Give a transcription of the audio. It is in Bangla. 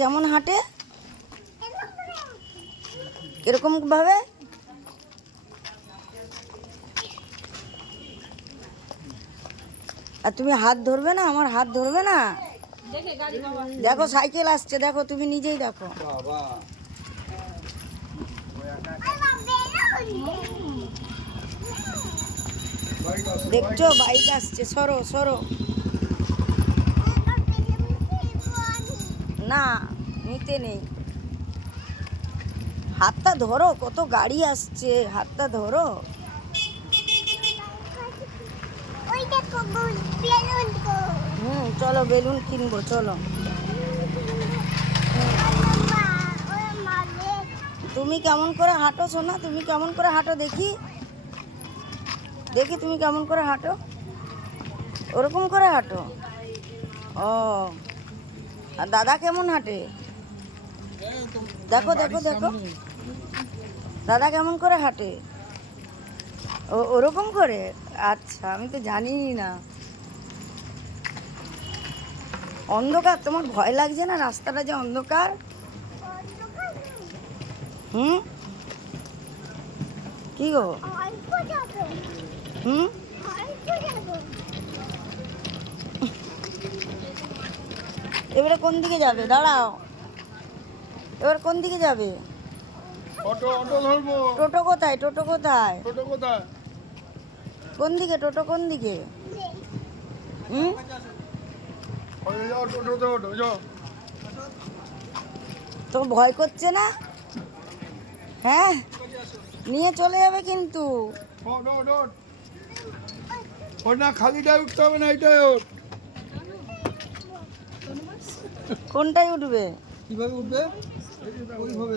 কেমন হাঁটে এরকম ভাবে? আর তুমি হাত ধরবে না, আমার হাত ধরবে না? দেখো সাইকেল আসছে, দেখো তুমি নিজেই দেখো। দেখছো বাইক আসছে, সরো সরো। না নিতে নেই, হাতটা ধরো, কত গাড়ি আসছে, হাতটা ধরো। চলো বেলুন কিনবো, চলো। তুমি কেমন করে হাঁটো সোনা, তুমি কেমন করে হাঁটো দেখি, দেখি তুমি কেমন করে হাঁটো। ওরকম করে হাঁটো? ও, আর দাদা কেমন হাঁটে দেখো দেখো দেখো, দাদা কেমন করে হাঁটে? ও ওরকম করে? আচ্ছা, আমি তো জানিই না। অন্ধকার, তোমার ভয় লাগছে না রাস্তাটা যে অন্ধকার? হুম, কি গো? হুম, এবারে কোন দিকে যাবে? দাঁড়াও, এবার কোন দিকে যাবে? অটো ধরবো। টোটো কোথায়, টোটো কোথায়? টোটো কোথায়? কোন দিকে টোটো, কোন দিকে? হুম, যাও টোটোতে ওঠো, যাও। তো ভয় করছে না? হ্যাঁ, নিয়ে চলে যাবে কিন্তু। ওঠ ওঠ ওঠ। ওঠ না, খালিটায় উঠতে হবে না, এইটাই ওঠ। কোনটায় উঠবে? কিভাবে উঠবে? ওইভাবে।